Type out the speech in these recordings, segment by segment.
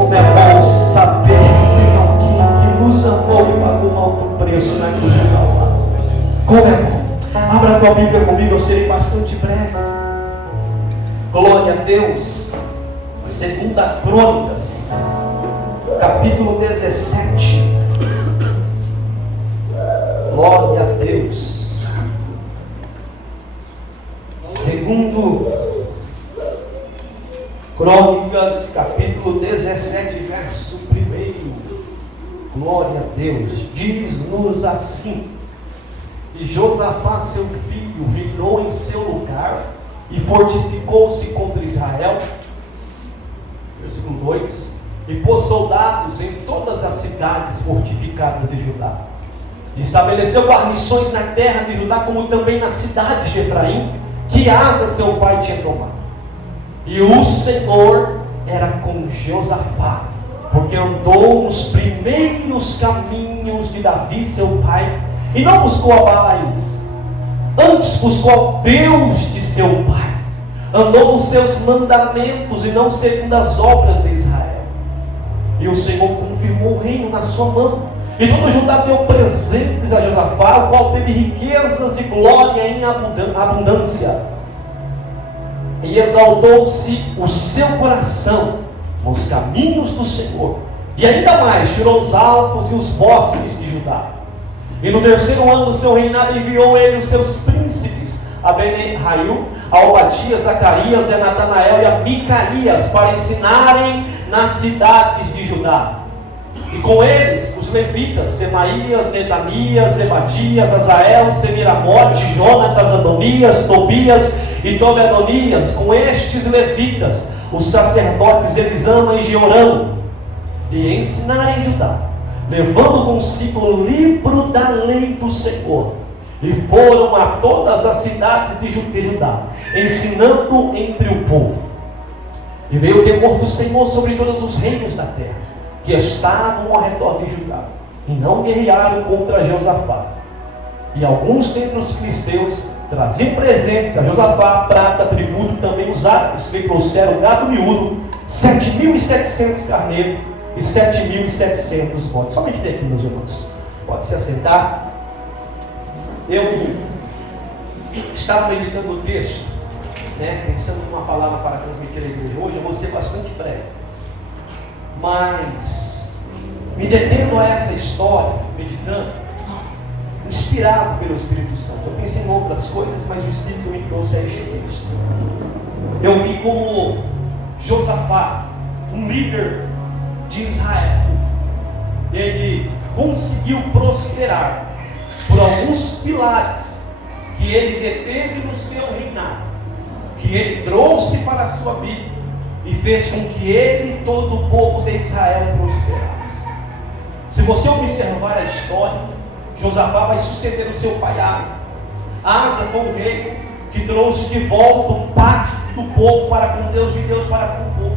Como é bom saber que tem alguém que nos amou e pagou um alto preço na cruz do Calvário. Como é bom. Abra a tua Bíblia comigo, eu serei bastante breve. Glória a Deus. 2 Crônicas, capítulo 17. Glória a Deus. 2 Crônicas, capítulo 17, verso 1. Glória a Deus. Diz-nos assim: E Josafá, seu filho, reinou em seu lugar e fortificou-se contra Israel. Versículo 2: E pôs soldados em todas as cidades fortificadas de Judá. E estabeleceu guarnições na terra de Judá, como também na cidade de Efraim, que Asa seu pai tinha tomado. E o Senhor era com Josafá, porque andou nos primeiros caminhos de Davi seu pai, e não buscou a Baalims, antes buscou ao Deus de seu pai. Andou nos seus mandamentos e não segundo as obras de Israel. E o Senhor confirmou o reino na sua mão. E todo Judá deu presentes a Josafá, o qual teve riquezas e glória em abundância. E exaltou-se o seu coração nos caminhos do Senhor. E ainda mais tirou os altos e os bosques de Judá. E no 3º ano do seu reinado enviou ele os seus príncipes, a Bene-Rail, a Obadias, a Zacarias, a Natanael e a Micaias, para ensinarem nas cidades de Judá. E com eles os levitas, Semaías, Netanias, Ebadias, Azael, Semiramote, Jonatas, Adonias, Tobias e Tobedonias. Com estes levitas, os sacerdotes Elisama e Jeorão, e ensinaram em Judá, levando consigo o livro da lei do Senhor. E foram a todas as cidades de Judá, ensinando entre o povo. E veio o temor do Senhor sobre todos os reinos da terra, que estavam ao redor de Judá, e não guerrearam contra Josafá. E alguns dentre os filisteus traziam presentes a Josafá, prata, tributo, também os árabes, que trouxeram gado miúdo, 7.700 carneiros e 7.700 bodes. Somente tem aqui, meus irmãos. Pode se assentar. Eu estava meditando o texto, pensando numa palavra para transmitir à igreja hoje. Eu vou ser bastante breve, mas me detendo a essa história, meditando, inspirado pelo Espírito Santo. Eu pensei em outras coisas, mas o Espírito me trouxe a este texto. Eu vi como Josafá, um líder de Israel, ele conseguiu prosperar por alguns pilares que ele deteve no seu reinado, que ele trouxe para a sua Bíblia e fez com que ele e todo o povo de Israel prosperasse. Se você observar a história, Josafá vai suceder o seu pai Asa. Asa foi um rei que trouxe de volta o pacto do povo para com Deus, de Deus para com o povo.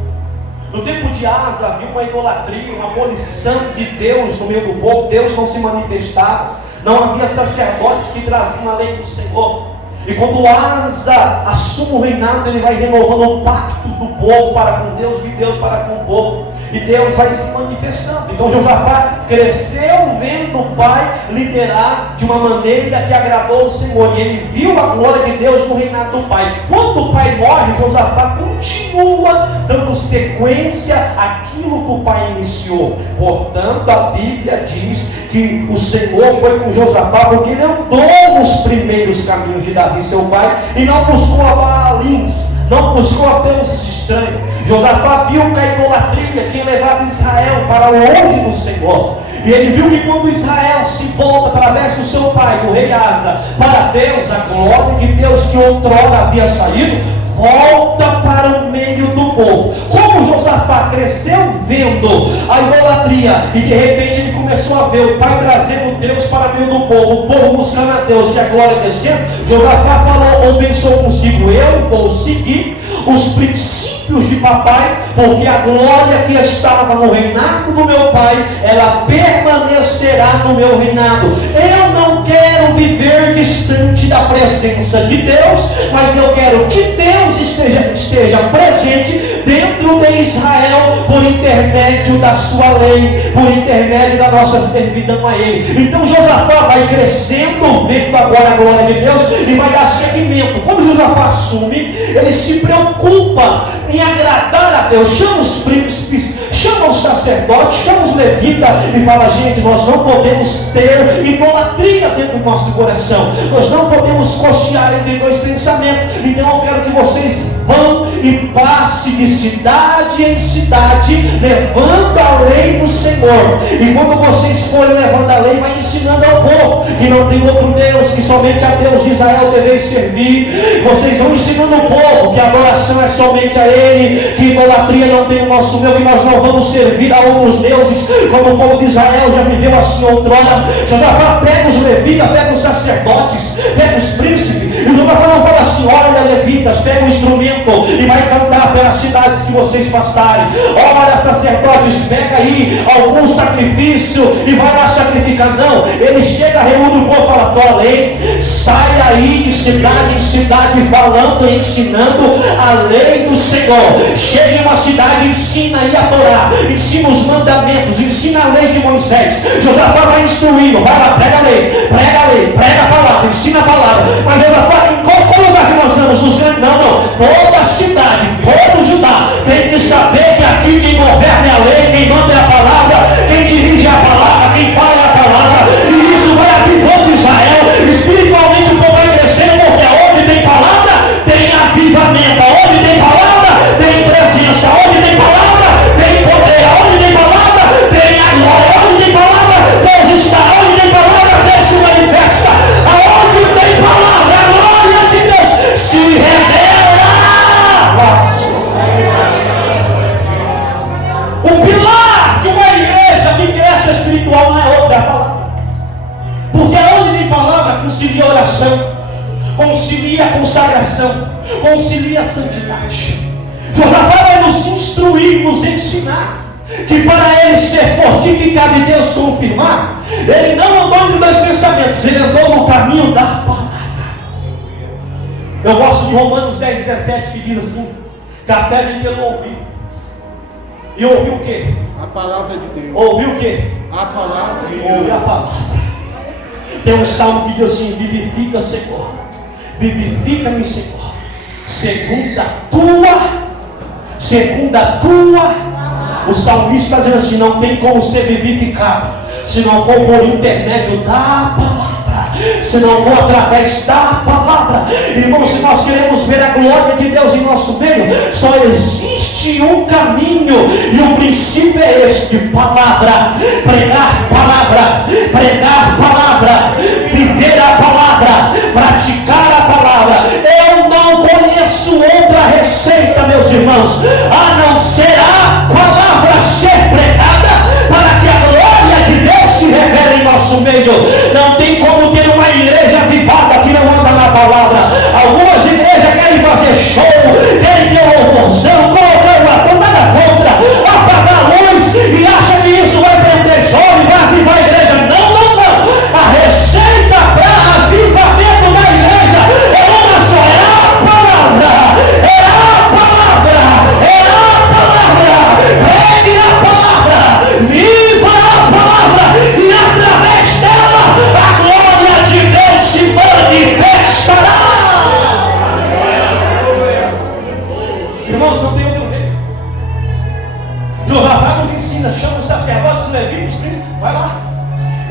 No tempo de Asa havia uma idolatria, uma abolição de Deus no meio do povo. Deus não se manifestava, não havia sacerdotes que traziam a lei do Senhor. E quando Asa assume o reinado, ele vai renovando o pacto do povo para com Deus, de Deus para com o povo. E Deus vai se manifestando. Então Josafá cresceu vendo o pai liderar de uma maneira que agradou o Senhor. E ele viu a glória de Deus no reinado do pai. Quando o pai morre, Josafá continua dando sequência àquilo que o pai iniciou. Portanto, a Bíblia diz que o Senhor foi com Josafá porque ele andou nos primeiros caminhos de Davi, seu pai, e não buscou a Baalims, não buscou a deuses estranhos. Josafá viu que a idolatria tinha levado Israel para longe do Senhor. E ele viu que quando Israel se volta através do seu pai, do rei Asa, para Deus, a glória de Deus que outrora havia saído, volta para o meio do povo. Como Josafá cresceu vendo a idolatria, e de repente ele começou a ver o pai trazendo Deus para o meio do povo, o povo buscando a Deus e a glória descendo, Josafá falou ou pensou consigo: eu vou seguir os princípios de papai, porque a glória que estava no reinado do meu pai, ela permanecerá no meu reinado. Eu não quero viver distante da presença de Deus, mas eu quero que Deus esteja presente dentro de Israel, por intermédio da sua lei, por intermédio da nossa servidão a Ele. Então Josafá vai crescendo, vendo agora a glória de Deus, e vai dar seguimento. Quando Josafá assume, ele se preocupa em agradar a Deus, chama os príncipes, chama os sacerdotes, chama os levitas e fala: gente, nós não podemos ter idolatria dentro do nosso coração, nós não podemos cochear entre dois pensamentos. Então eu quero que vocês vão e passe de cidade em cidade, levando a lei do Senhor. E quando vocês forem levando a lei, vai ensinando ao povo que não tem outro Deus, que somente a Deus de Israel deveis servir. Vocês vão ensinando o povo que a adoração é somente a Ele, que idolatria não tem o nosso Deus, e nós não vamos servir a outros deuses, como o povo de Israel já viveu assim outrora. Josafá pega os levitas, pega os sacerdotes, pega os príncipes, e Josafá não fala assim: olha, levitas, pega o instrumento e vai cantar pelas cidades que vocês passarem. Olha, sacerdotes, pega aí algum sacrifício e vai lá sacrificar. Não, ele chega, reúne o povo e fala: tua lei, sai aí de cidade em cidade, falando e ensinando a lei do Senhor. Chega em uma cidade, ensina aí a Torá, ensina os mandamentos, ensina a lei de Moisés. Josafá vai instruindo: vai lá, prega a lei, prega a palavra, ensina a palavra. Mas Josafá, em qual lugar que nós estamos? Nos grandes? Não. Toda a cidade, todo Judá tem que saber que aqui quem governa é a lei, quem manda é a palavra, quem dirige é a palavra, quem fala é a palavra. E isso vai avivando Israel. Espiritualmente o povo vai crescendo, porque onde tem palavra, tem avivamento. Onde tem palavra, tem presença. Onde tem palavra, tem poder. Onde tem palavra, tem a glória. Onde tem palavra, Deus está. Onde tem palavra, Deus se manifesta. Aonde tem palavra, a glória de Deus se revela. O pilar de uma igreja que cresce espiritual não é outra, é a palavra. Porque onde tem palavra, concilia a oração, concilia a consagração, concilia a santidade. Josafá vai nos instruir, nos ensinar que para ele ser fortificado e Deus confirmar, ele não andou entre dois pensamentos, ele andou no caminho da palavra. Eu gosto de Romanos 10:17, que diz assim: café vem pelo ouvido. E ouviu o quê? A palavra de Deus. Ouviu o quê? A palavra de Deus. Ouviu a palavra. Tem um salmo que diz assim: vivifica, Senhor, vivifica-me, Senhor, segundo a tua. O salmista está dizendo assim: não tem como ser vivificado se não for por intermédio da palavra, se não for através da palavra. Irmãos, se nós queremos ver a glória de Deus em nosso meio, só existe um caminho, e o princípio é este: palavra, pregar palavra, viver a palavra, praticar a palavra. Eu não conheço outra receita, meus irmãos, a não ser a palavra ser pregada, para que a glória de Deus se revele em nosso meio. Não tem como ter uma igreja avivada que não anda na palavra. Algumas igrejas querem fazer show, querem ter louvorzão, colocar uma ator, nada contra, apagar a luz e acha que isso vai prender jovem, vai avivar a igreja. Não. A receita para avivamento da igreja é uma só: é a palavra, pregue a palavra, viva a palavra, e através dela a glória de Deus se manifestará. Irmãos, não tem outro meio. Josafá nos ensina, chama os sacerdotes, os levitas, vai lá,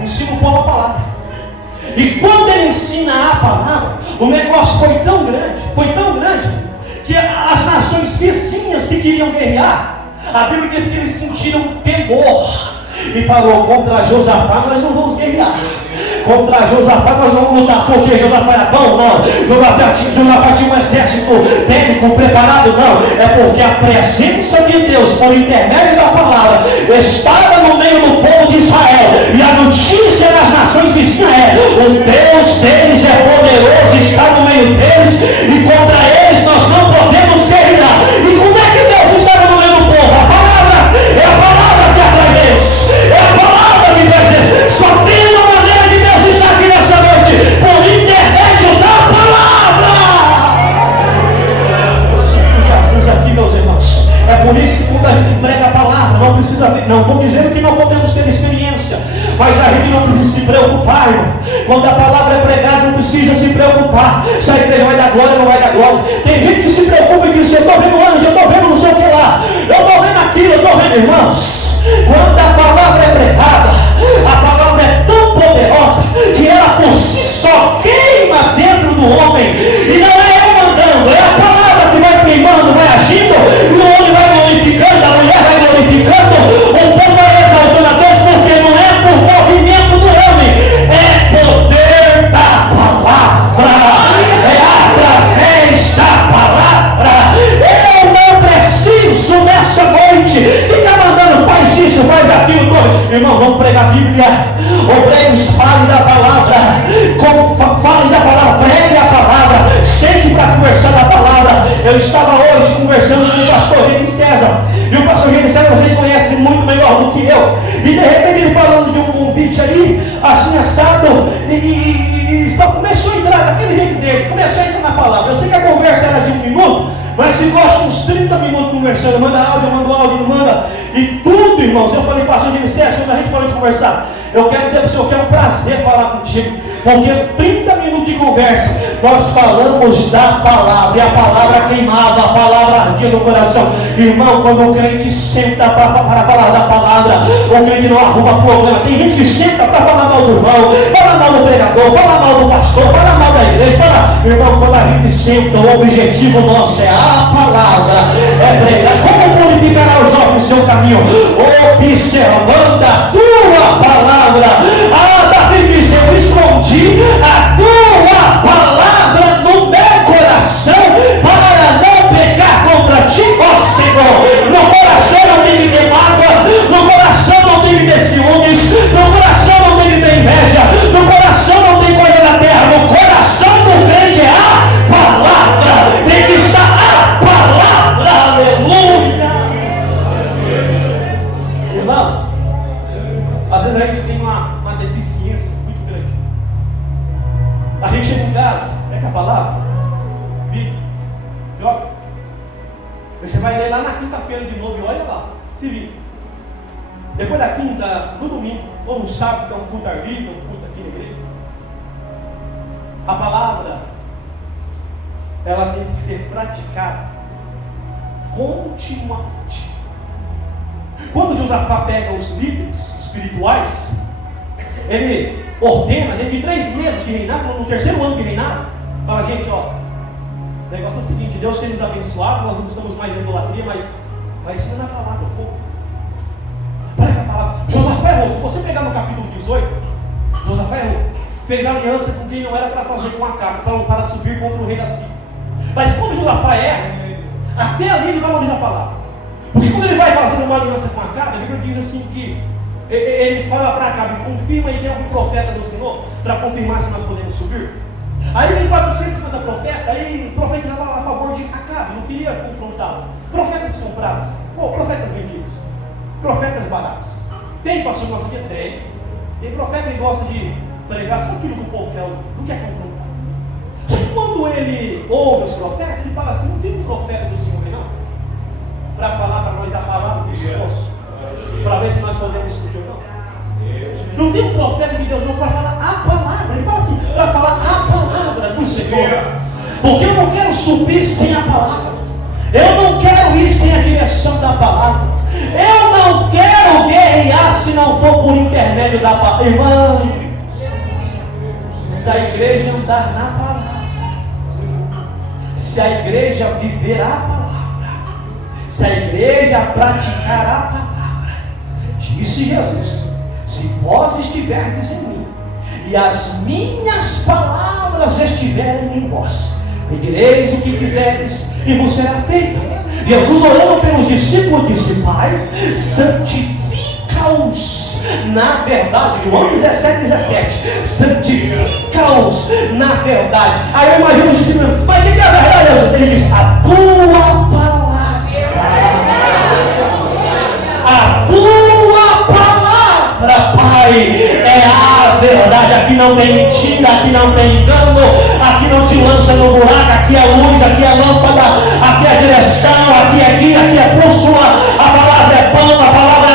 ensina o povo a palavra. E quando ele ensina a palavra, o negócio foi tão grande, que as nações vizinhas que queriam guerrear, a Bíblia diz que eles sentiram temor e falou: contra Josafá nós não vamos guerrear, contra Josafá nós vamos lutar. Porque Josafá era bom? Não. Josafá tinha um exército bélico preparado? Não. É porque a presença de Deus, por intermédio da palavra, estava no meio do povo de Israel, e a notícia das nações vizinhas é: o Deus deles é poderoso, está no meio deles, e contra eles nós não podemos guerrear. E como é que Deus estava no meio do povo? A palavra, é a palavra que atrai Deus, é a palavra que vai dizer. Só tem uma maneira de Deus estar aqui nessa noite: por intermédio da palavra. Eu sinto Jesus aqui, meus irmãos. É não precisa ver. Não estou dizendo que não podemos ter experiência, mas a gente não precisa se preocupar, irmão. Quando a palavra é pregada, não precisa se preocupar se a igreja vai dar glória ou não vai dar glória. Tem gente que se preocupa e diz: eu estou vendo anjo, eu estou vendo não sei o que lá, eu estou vendo aquilo, eu estou vendo. Irmãos, quando a palavra é pregada, a palavra é tão poderosa que ela por si só queima dentro do homem. E não é eu mandando, é a palavra que vai queimando, vai agindo, e o homem vai glorificando, a mulher vai glorificando, o povo vai exaltando a Deus, porque não é por movimento do homem, é poder da palavra, é através da palavra. Eu não preciso nessa noite ficar mandando: faz isso, faz aquilo. Irmão, vamos pregar a Bíblia. Obreiros, fale da palavra. Fale da palavra, pregue a palavra. Sente para conversar da palavra. Eu estava hoje conversando com o pastor Gênio César. E o pastor Gênio César, vocês conhecem muito melhor do que eu. E de repente ele falando de um convite aí, assim assado. E começou a entrar daquele jeito dele. Começou a entrar na palavra. Eu sei que a conversa era de 1 minuto, mas se gosta uns 30 minutos conversando. Manda áudio, não manda. E tudo, irmãos. Eu falei: pastor Gênio César, quando a gente pode conversar, eu quero dizer para o senhor que é um prazer falar contigo, porque 30 minutos de conversa nós falamos da palavra, e a palavra queimava, a palavra ardia no coração. Irmão, quando o crente senta para falar da palavra, o crente não arruma problema. Tem gente que senta para falar mal do irmão, falar mal do pregador, falar mal do pastor, falar mal da igreja. Irmão, quando a gente senta, o objetivo nosso é a palavra, é pregar. Como purificará o jovem o seu caminho? Observando a tua palavra. Davi diz: eu escondi a tua palavra no meu coração para não pecar contra ti, ó Senhor. No coração não tem que ter mágoa, no coração não tem que ter ciúmes, no coração não tem que ter inveja, no coração não tem coisa da terra. No coração do crente é a palavra, tem que estar a palavra. Aleluia. Irmãos, às vezes a gente tem uma deficiência muito grande. A gente chega em casa, pega a palavra, Bíblia, joga. Você vai ler lá na quinta-feira de novo e olha lá, se vira. Depois da quinta, no domingo, ou no sábado, que é um culto arbítrio, um culto aqui na igreja. A palavra, ela tem que ser praticada continuamente. Quando Josafá pega os líderes espirituais, ele ordena, dentro de 3 meses de reinar, no terceiro ano de reinar, fala: gente, ó, o negócio é o seguinte, Deus tem nos abençoado, nós não estamos mais em idolatria, mas vai ensinar a palavra, o povo. Prega a palavra. Josafá errou. Se você pegar no capítulo 18, Josafá errou. Fez aliança com quem não era para fazer com Acabe, para subir contra o rei da Síria. Mas quando Josafá erra, até ali ele valoriza a palavra. Porque quando ele vai fazendo uma aliança com Acabe, a Bíblia diz assim que ele fala para Acabe: confirma e tem algum profeta do Senhor para confirmar se nós podemos subir. Aí vem 450 profetas, aí profetizava a favor de Acabe, não queria confrontá-lo. Profetas comprados, profetas vendidos, profetas baratos. Tem pastor que gosta de tem profeta que gosta de pregar só aquilo que o povo quer, não quer confrontar. Só que quando ele ouve os profetas, ele fala assim: não tem um profeta do Senhor não, para falar para nós a palavra do Senhor, para ver se nós podemos subir ou não. Não tem um profeta de Deus não para falar a palavra. Ele fala assim: para falar a palavra do Senhor. Porque eu não quero subir sem a palavra. Eu não quero ir sem a direção da palavra. Eu não quero guerrear se não for por intermédio da palavra. Irmão, se a igreja andar na palavra, se a igreja viver a palavra, se a igreja praticar a palavra, disse Jesus: se vós estiverdes em mim e as minhas palavras estiverem em vós, pedireis o que quiseres e vos será feito. Jesus, orando pelos discípulos, disse: Pai, santifica-os na verdade. João 17, santifica-os na verdade. Aí eu imagino os discípulos: mas o que é a verdade, Jesus? Ele diz: a tua palavra. A tua palavra, Pai, é a verdade. Aqui não tem mentira, aqui não tem engano, aqui não te lança no buraco. Aqui é luz, aqui é lâmpada, aqui é direção, aqui é guia, aqui é bússola. A palavra é pão, a palavra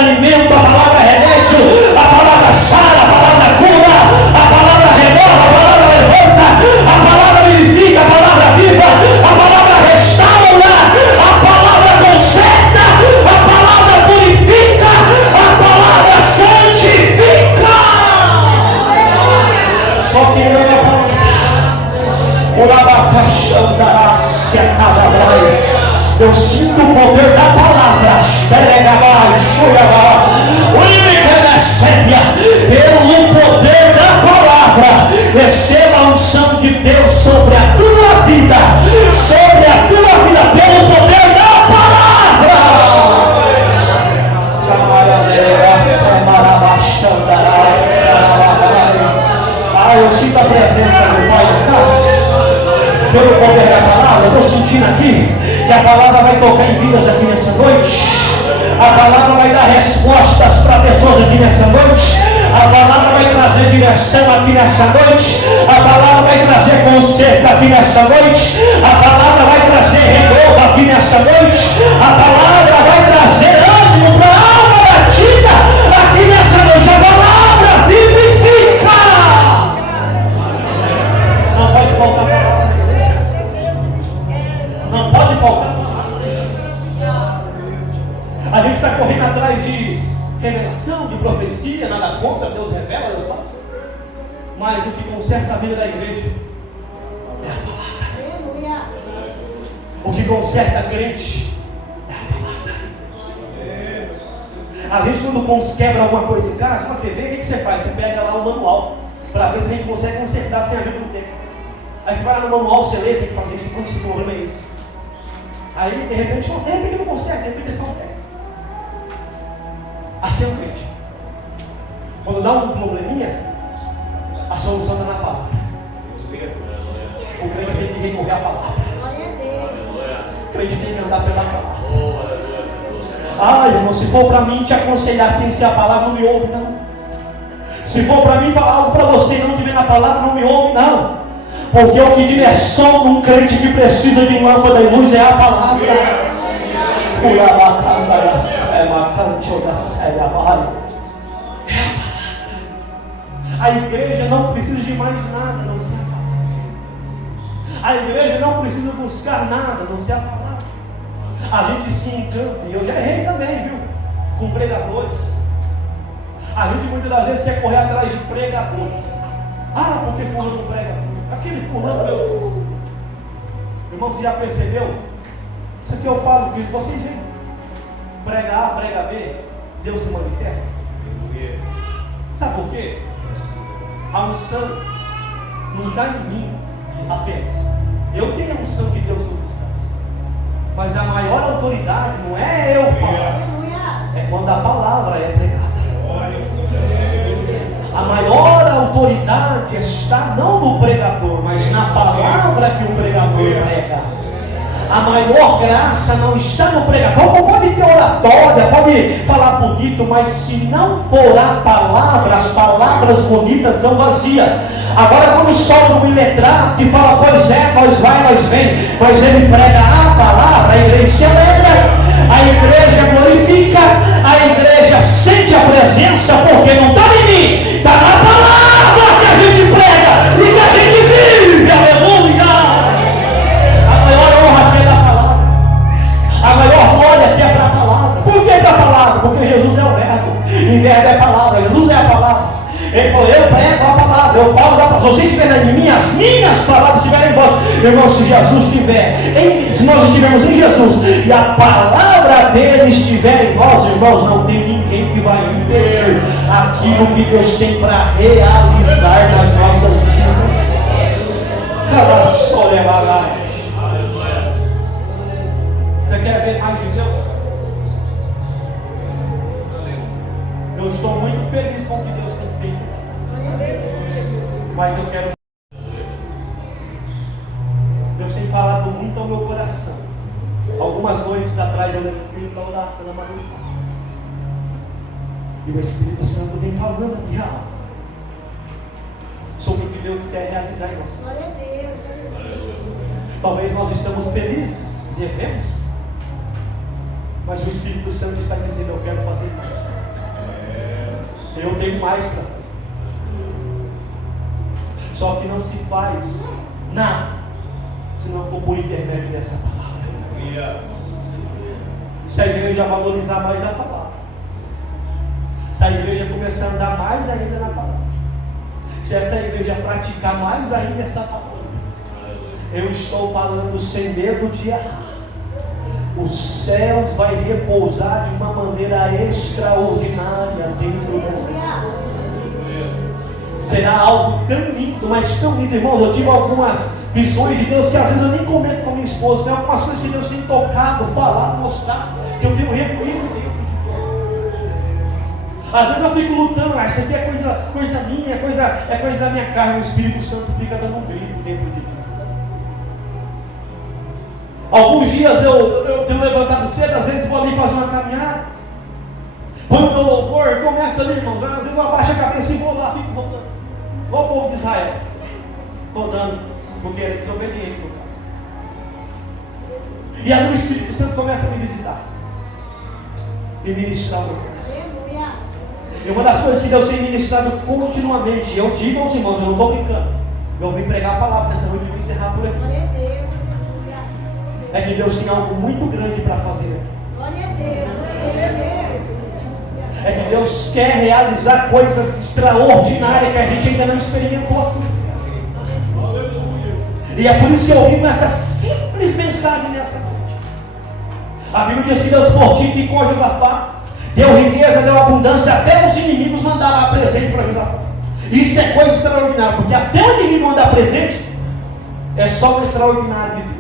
palavra sara, a palavra cura, a palavra renova, a palavra levanta, a palavra vivifica, a palavra viva, a palavra restaura, a palavra conserta, a palavra purifica, a palavra santifica. Só que não é a palavra. O abacaxi andarás que acaba mais. Eu sinto o poder da palavra. Pelo poder da palavra, receba a unção de Deus sobre a tua vida, pelo poder da palavra. Eu sinto a presença do Pai. Pelo poder da palavra, eu estou sentindo aqui que a palavra vai tocar em vidas aqui nessa noite. A palavra vai dar respostas para pessoas aqui nessa noite. A palavra vai trazer direção aqui nessa noite. A palavra vai trazer conserto aqui nessa noite. A palavra vai trazer renovo aqui nessa noite. A palavra vai trazer ânimo para a alma batida aqui nessa noite. A palavra vivifica. Não pode faltar palavra. Não pode faltar palavra. A gente está correndo atrás de revelação, de profecia, nada contra, Deus revela, Deus fala. Mas o que conserta a vida da igreja é a palavra. O que conserta a crente é a palavra. A gente quando quebra alguma coisa em casa, uma TV, o que você faz? Você pega lá o manual para ver se a gente consegue consertar sem a vida do tempo. Aí você vai lá no manual, você lê, tem que fazer isso, esse problema é esse. Aí de repente não consegue, de repente é só um técnico. Assim é o crente. Quando dá um probleminha, a solução está na palavra. O crente tem que recorrer à palavra. O crente tem que andar pela palavra. Irmão, se for para mim te aconselhar sem ser a palavra, não me ouve, não. Se for para mim falar algo para você e não tiver na palavra, não me ouve, não. Porque o que direciona um crente que precisa de uma lâmpada de luz é a palavra. A igreja não precisa de mais nada, não ser a palavra. A igreja não precisa buscar nada, não ser a palavra. A gente se encanta, e eu já errei também, viu? Com pregadores. A gente muitas das vezes quer correr atrás de pregadores. Porque fulano não prega. Aquele fulano, meu Deus. Irmão, você já percebeu? Isso aqui eu falo, que vocês veem. Prega A, prega B, Deus se manifesta. Sabe por quê? A unção não está em mim apenas. Eu tenho a unção de Deus sobre os céus. Mas a maior autoridade não é eu falar. É quando a palavra é pregada. A maior autoridade está não no pregador, mas na palavra que o pregador prega. A maior graça não está no pregador. Pode ter oratória, pode falar bonito, mas se não for a palavra, as palavras bonitas são vazias. Agora quando sobra um iletrado que fala, pois é, nós vai, nós vem, mas ele prega a palavra, a igreja se alegra, a igreja glorifica, a igreja sente a presença, porque não está em mim, está na palavra que a gente prega e que a gente vive. Aleluia! A maior honra que é da palavra, a maior glória que é para a palavra. Por que para a palavra? Porque Jesus é o verbo, e verbo é palavra, Jesus é a palavra. Ele falou, eu prego a palavra, eu falo da palavra. Se você estiver em mim, as minhas palavras estiverem em vós. Irmão, se Jesus estiver, se nós estivermos em Jesus e a palavra dele estiver em nós, irmãos, não tem ninguém que vai impedir aquilo que Deus tem para realizar nas nossas vidas. Você quer ver mais de Deus? Eu estou muito feliz com o que Deus tem feito. Mas eu quero. Deus tem falado muito ao meu coração. Algumas noites atrás eu lembro que para orar pela madrugada. E o Espírito Santo vem falando a minha alma sobre o que Deus quer realizar em nós. Glória a Deus. Talvez nós estamos felizes, devemos. Mas o Espírito Santo está dizendo, eu quero fazer mais. Eu tenho mais para fazer. Só que não se faz nada se não for por intermédio dessa palavra. Se a igreja valorizar mais a palavra, se a igreja começar a andar mais ainda na palavra, se essa igreja praticar mais ainda essa palavra, eu estou falando sem medo de errar, os céus vai repousar de uma maneira extraordinária dentro dessa casa. Será algo tão lindo, mas tão lindo, irmãos. Eu tive algumas visões de Deus que às vezes eu nem comento com a minha esposa. Tem algumas coisas que Deus tem tocado, falado, mostrado, que eu tenho remoído dentro de mim. Às vezes eu fico lutando, isso aqui é coisa minha, é coisa da minha carne. O Espírito Santo fica dando um grito dentro de mim. Alguns dias eu tenho levantado cedo, às vezes vou ali fazer uma caminhada, põe o meu louvor e começa ali, irmãos. Às vezes eu abaixo a cabeça e vou lá, fico rodando. Igual o povo de Israel, rodando, porque era desobediente no caso. E aí o Espírito Santo começa a me visitar e ministrar o meu coração. E uma das coisas que Deus tem ministrado continuamente, eu digo aos irmãos, eu não estou brincando, eu vim pregar a palavra nessa noite e vou encerrar por aqui. É que Deus tem algo muito grande para fazer aqui. É que Deus quer realizar coisas extraordinárias que a gente ainda não experimentou aqui. E é por isso que eu vim com essa simples mensagem nessa noite. A Bíblia diz que Deus fortificou Josafá, deu riqueza, deu abundância, até os inimigos mandavam presente para Josafá. Isso é coisa extraordinária, porque até o inimigo mandar presente é só o extraordinário de Deus.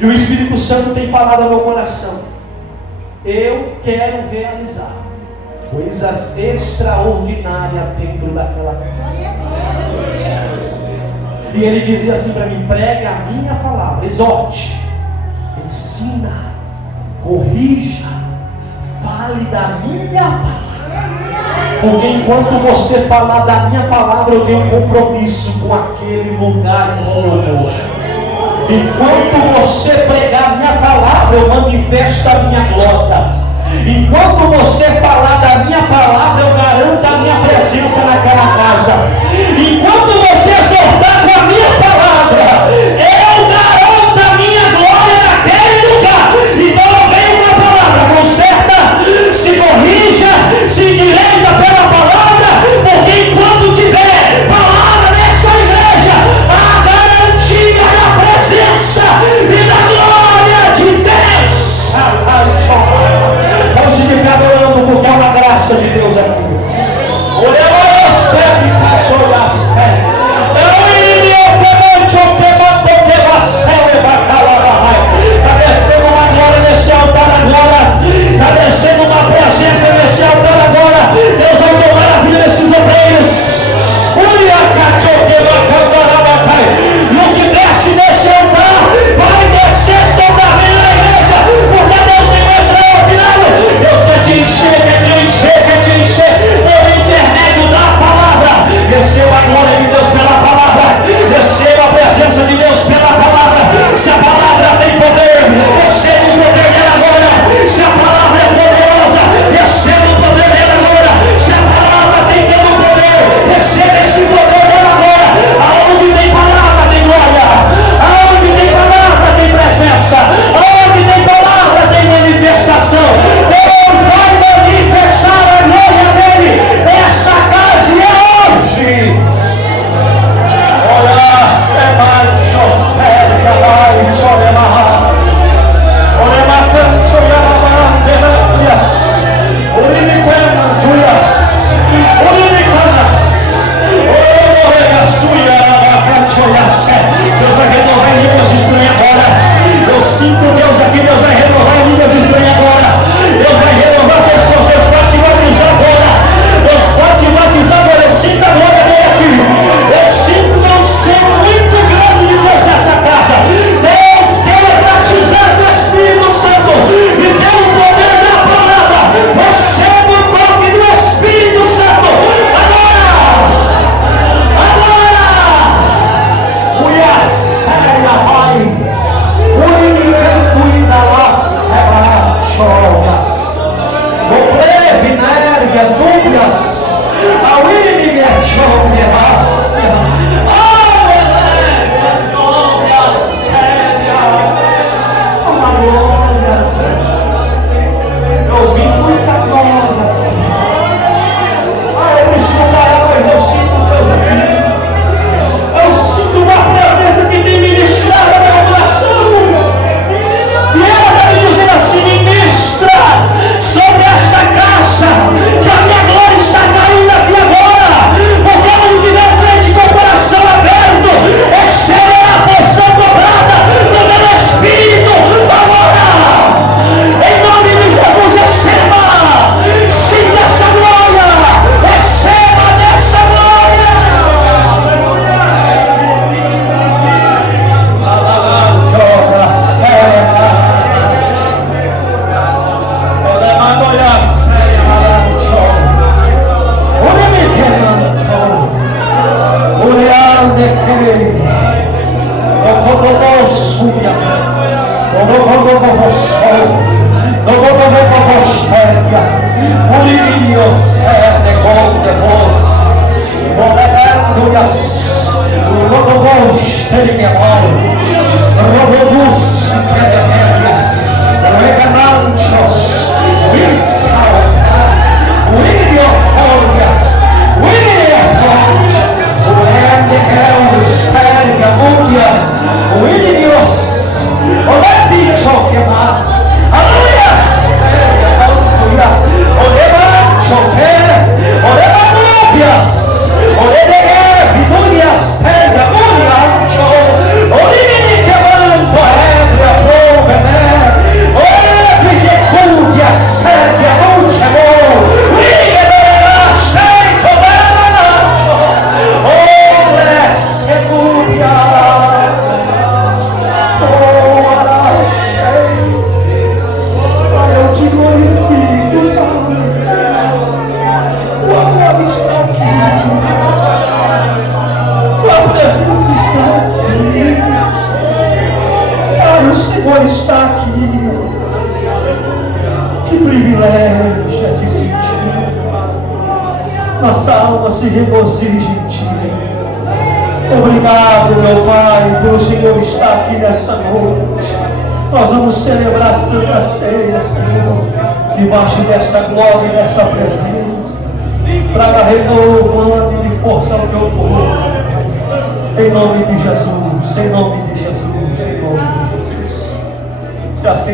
E o Espírito Santo tem falado ao meu coração: eu quero realizar coisas extraordinárias dentro daquela casa. E ele dizia assim para mim: pregue a minha palavra, exorte, ensina, corrija, fale da minha palavra. Porque enquanto você falar da minha palavra, eu tenho compromisso com aquele lugar e com o meu povo. Enquanto você pregar a minha palavra, eu manifesto a minha glória. Enquanto você falar da minha palavra, eu garanto a minha presença naquela casa. Enquanto você exortar com a minha palavra, eu garanto a minha glória naquele lugar. Então eu venho com a palavra, conserta, se corrija, se endireita pela palavra, porque enquanto tiver palavra nessa igreja, a garantia da presença e da glória de Deus. Vamos ficar adorando, porque é uma graça de Deus aqui. Está descendo uma glória nesse altar agora. Está descendo uma presença nesse altar agora. Deus vai tomar a vida desses obreiros. E o que desce nesse altar vai descer sobre a vida da igreja, porque Deus tem mais extraordinário. Deus quer te encher, quer te encher, quer te encher. Eu vi muita glória. Eu preciso parar, mas eu sinto Deus aqui. Eu sinto uma presença que tem ministrado a meu coração. E ela está me dizendo assim: ministra sobre esta caixa, que a minha glória está caindo aqui agora. Porque onde tiver crente com o coração aberto, receberá a porção dobrada do meu Espírito agora. Em nome de Jesus, receba. Sinta essa glória. Receba dessa glória. Nossa alma se regozija em Ti. Obrigado, meu Pai, por o Senhor estar aqui nessa noite. Nós vamos celebrar a Santa Ceia, Senhor, debaixo dessa glória e dessa presença. Traga renovo, ânimo e força ao Teu povo. Em nome de Jesus, em nome de Jesus, em nome de Jesus. Se assim